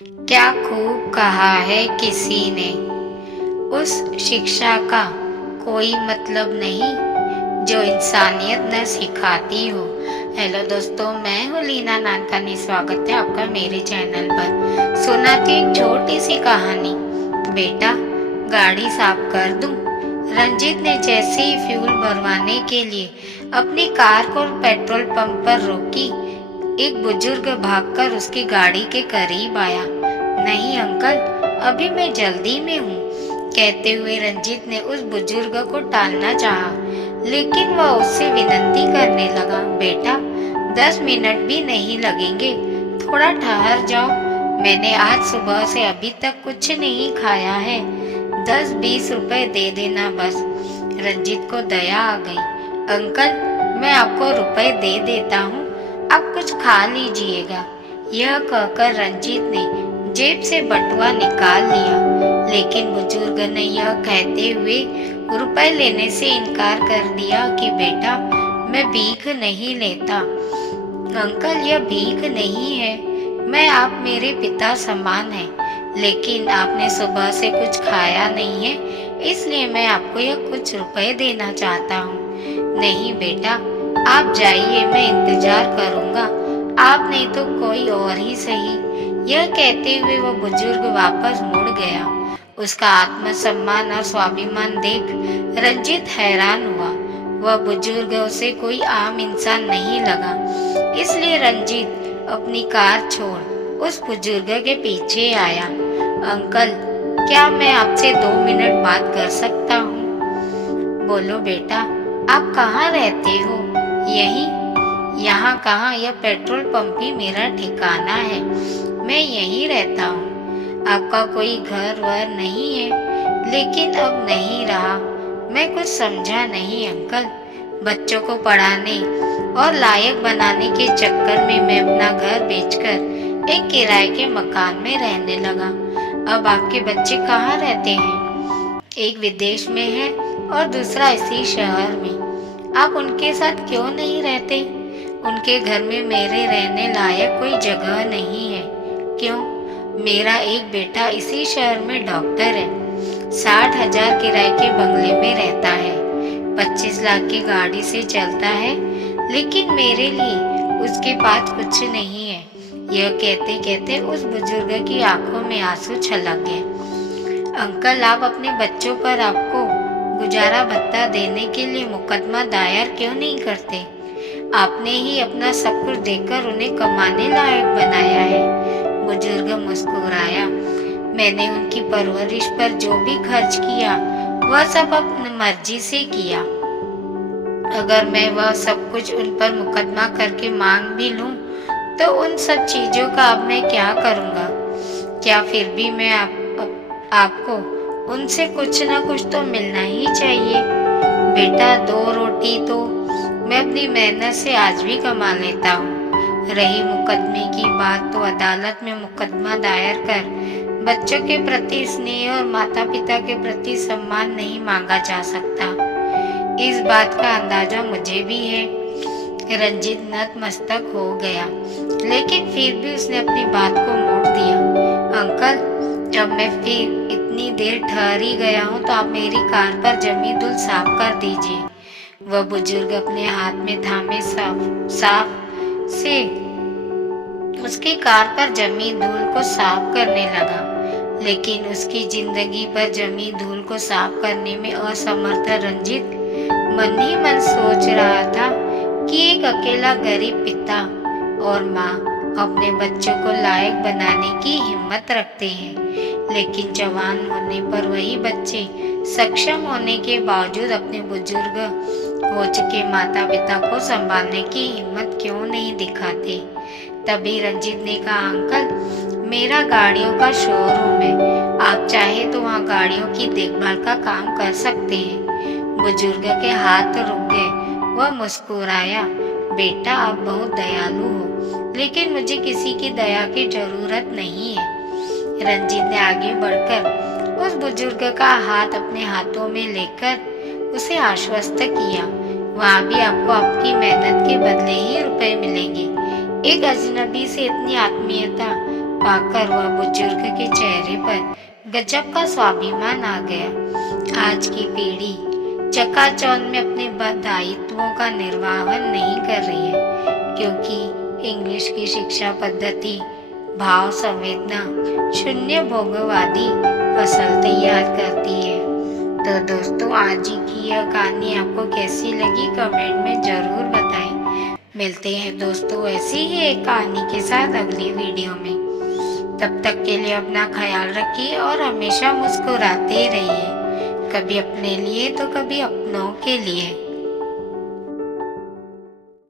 क्या खूब कहा है किसी ने, उस शिक्षा का कोई मतलब नहीं जो इंसानियत न सिखाती हो। हेलो दोस्तों, मैं हूँ लीना नानकानी। स्वागत है आपका मेरे चैनल पर। सुनाती हूँ एक छोटी सी कहानी। बेटा, गाड़ी साफ कर दूं? रंजीत ने जैसे ही फ्यूल भरवाने के लिए अपनी कार को पेट्रोल पंप पर रोकी, एक बुजुर्ग भागकर उसकी गाड़ी के करीब आया। नहीं अंकल, अभी मैं जल्दी में हूँ, कहते हुए रंजीत ने उस बुजुर्ग को टालना चाहा, लेकिन वह उससे विनती करने लगा, बेटा 10 मिनट भी नहीं लगेंगे, थोड़ा ठहर जाओ। मैंने आज सुबह से अभी तक कुछ नहीं खाया है, 10-20 रुपए दे देना बस। रंजीत को दया आ गई। अंकल, मैं आपको रुपए दे देता हूँ, आप कुछ खा लीजिएगा। यह कहकर रंजीत ने जेब से बटुआ निकाल लिया, लेकिन बुजुर्ग ने यह कहते हुए रुपए लेने से इनकार कर दिया कि बेटा, मैं भीख नहीं लेता। अंकल, यह भीख नहीं है, मैं आप मेरे पिता समान हैं, लेकिन आपने सुबह से कुछ खाया नहीं है, इसलिए मैं आपको यह कुछ रुपए देना चाहता हूँ। नहीं बेटा, आप जाइए, मैं इंतजार करूँगा, आप नहीं तो कोई और ही सही। यह कहते हुए वह बुजुर्ग वापस मुड़ गया। उसका आत्मसम्मान और स्वाभिमान देख रंजीत हैरान हुआ। वह बुजुर्ग उसे कोई आम इंसान नहीं लगा, इसलिए रंजीत अपनी कार छोड़ उस बुजुर्ग के पीछे आया। अंकल, क्या मैं आपसे 2 मिनट बात कर सकता हूँ? बोलो बेटा, आप कहाँ रहते हो? यहीं? यहाँ कहाँ, यह पेट्रोल पंप ही मेरा ठिकाना है, मैं यहीं रहता हूँ। आपका कोई घर वर नहीं है? लेकिन अब नहीं रहा। मैं कुछ समझा नहीं अंकल। बच्चों को पढ़ाने और लायक बनाने के चक्कर में मैं अपना घर बेचकर एक किराए के मकान में रहने लगा। अब आपके बच्चे कहाँ रहते हैं? एक विदेश में है और दूसरा इसी शहर में। आप उनके साथ क्यों नहीं रहते? उनके घर में मेरे रहने लायक कोई जगह नहीं है। क्यों? मेरा एक बेटा इसी शहर में डॉक्टर है, 60,000 किराए के बंगले में रहता है, 25 लाख की गाड़ी से चलता है, लेकिन मेरे लिए उसके पास कुछ नहीं है। यह कहते कहते उस बुजुर्ग की आंखों में आंसू छलक गए। अंकल, आप अपने बच्चों पर आपको गुजारा भत्ता देने के लिए मुकदमा दायर क्यों नहीं करते? आपने ही अपना सब कुछ देकर उन्हें कमाने लायक बनाया है। बुजुर्ग मुस्कुराया। मैंने उनकी परवरिश पर जो भी खर्च किया वह सब अपनी मर्जी से किया। अगर मैं वह सब कुछ उन पर मुकदमा करके मांग भी लूं, तो उन सब चीजों का अब मैं क्या करूंगा? क्या फिर भी मैं आपको उनसे कुछ ना कुछ तो मिलना ही चाहिए। बेटा, 2 रोटी तो मैं अपनी मेहनत से आज भी कमा लेता हूँ। रही मुकदमे की बात, तो अदालत में मुकदमा दायर कर बच्चों के प्रति स्नेह और माता पिता के प्रति सम्मान नहीं मांगा जा सकता। इस बात का अंदाजा मुझे भी है। रंजीत नतमस्तक हो गया, लेकिन फिर भी उसने अपनी बात को मोड़ दिया। अंकल, जब मैं फिर इतनी देर ठहर ही गया हूँ, तो आप मेरी कार पर जमी धूल साफ कर दीजिए। वह बुजुर्ग अपने हाथ में थामे साफ से उसकी कार पर जमी धूल को साफ करने लगा, लेकिन उसकी जिंदगी पर जमी धूल को साफ करने में असमर्थ रंजीत मन ही मन सोच रहा था कि एक अकेला गरीब पिता और माँ अपने बच्चों को लायक बनाने की हिम्मत रखते हैं, लेकिन जवान होने पर वही बच्चे सक्षम होने के बावजूद अपने बुजुर्ग हो चुके माता पिता को संभालने की हिम्मत क्यों नहीं दिखाते। तभी रंजीत ने कहा, अंकल, मेरा गाड़ियों का शोरूम है, आप चाहे तो वहाँ गाड़ियों की देखभाल का काम कर सकते हैं। बुजुर्ग के हाथ रुक गए। वह मुस्कुराया। बेटा, आप बहुत दयालु हो, लेकिन मुझे किसी की दया की जरूरत नहीं है। रंजीत ने आगे बढ़कर उस बुजुर्ग का हाथ अपने हाथों में लेकर उसे आश्वस्त किया। वहाँ भी आपको आपकी मेहनत के बदले ही रुपए मिलेंगे। एक अजनबी से इतनी आत्मीयता पाकर वह बुजुर्ग के चेहरे पर गजब का स्वाभिमान आ गया। आज की पीढ़ी चकाचौंध में अपने दायित्वों का निर्वहन नहीं कर रही है, क्योंकि इंग्लिश की शिक्षा पद्धति भाव संवेदना शून्य भोगवादी फसल तैयार करती है। तो दोस्तों, आज की यह कहानी आपको कैसी लगी कमेंट में जरूर बताएं। मिलते हैं दोस्तों ऐसी ही एक कहानी के साथ अगली वीडियो में। तब तक के लिए अपना ख्याल रखिए और हमेशा मुस्कुराते रहिए, कभी अपने लिए तो कभी अपनों के लिए।